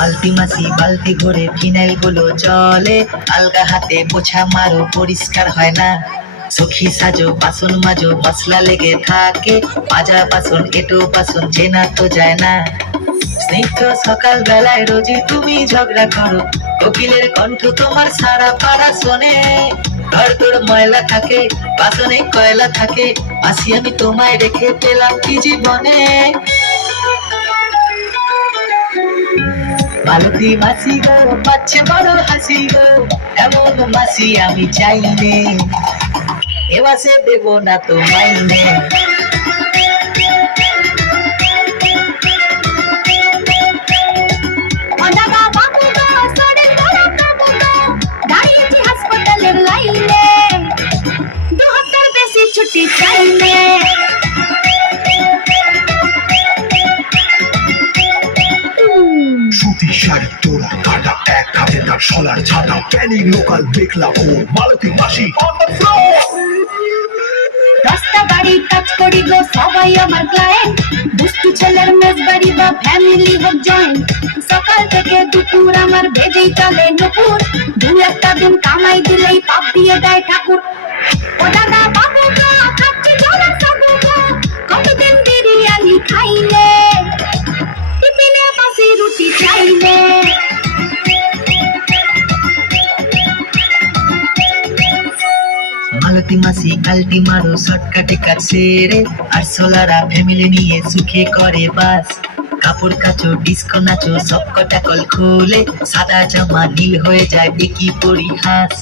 বালতি মাসি বালতি ভরে ফিনাইল গুলো চলে, আলগা হাতে পোছা মারো পরিষ্কার হয় না। সখী সাজো বাসন মাজো মশলা লেগে থাকে, মাজা বাসন এটো বাসন চেনা তো যায় না। স্নিগ্ধ সকাল বেলায় রোজই তুমি ঝগড়া করো, কোকিলের কণ্ঠ তোমার সারা পাড়া শোনে। ঘর তোর ময়লা থাকে বাসনে কয়লা থাকে, মাসি আমি তোমায় রেখে পেলাম কি জীবনে। মালতী মাসি গো পাচ্ছে বড় হাসি গো, এমন মাসি আমি চাইনে, এবাসে দেব না তো মাইনে। ছুটি চাইলে সুতি শাড়ি তোরা কাটা, এক হাতে তার সলার ছাতা, প্যানিং লোকাল দেখলা ও মালতী মাসি অন দ্য ফ্লোর। রাস্তা গাড়ি কাজ করি গো সবাই আমার ক্লায়েন্ট, দুষ্টু ছেলের মেজবাড়ি বা ফ্যামিলি হোক জয়েন্ট। সকাল থেকে দুপুর আমার বেজেই চলে নুপুর, দু একটা দিন কামাই দিলেই পাপ দিয়ে দেয় ঠাকুর। ও দাদা বাবু গো খাচ্ছি জলের সাবু গো, কতদিন বিরিয়ানি খাইলে, টিফিনে বাসি রুটি চাইলে। মালতী মাসি কালটি মারো শর্টকাটে কাজ সেরে, আর সোলারা ফ্যামিলি নিয়ে সুখে করে বাস। কাপড় কাচো ডিস্কো নাচো সব কটা কল খুলে, সাদা জামা নীল হয়ে যায় একই পরিহাস।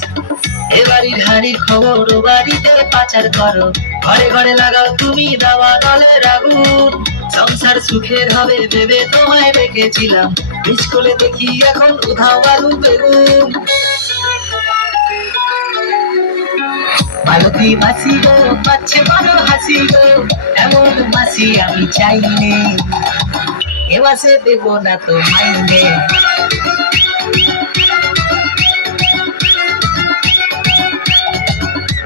এ বাড়ির হাড়ির খবর ও বাড়িতে পাচার করো, ঘরে ঘরে লাগাও তুমি দাওয়া নলের আগুন। সংসার সুখের হবে ভেবে তোমায় রেখেছিলাম, স্কুলে দেখি এখন উধাও আলু বেগুন। মালতী মাসি গো পাচ্ছে বড় হাসি গো, এমন মাসি আমি চাইনে, এবাসে দেব না তো মাইনে।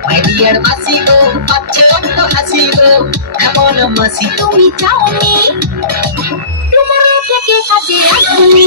মাই ডিয়ার মাসি গো পাচ্ছে অন্য হাসি গো, এমন মাসি তুমি চাওনি তোমার থেকে কাজে আসুনি।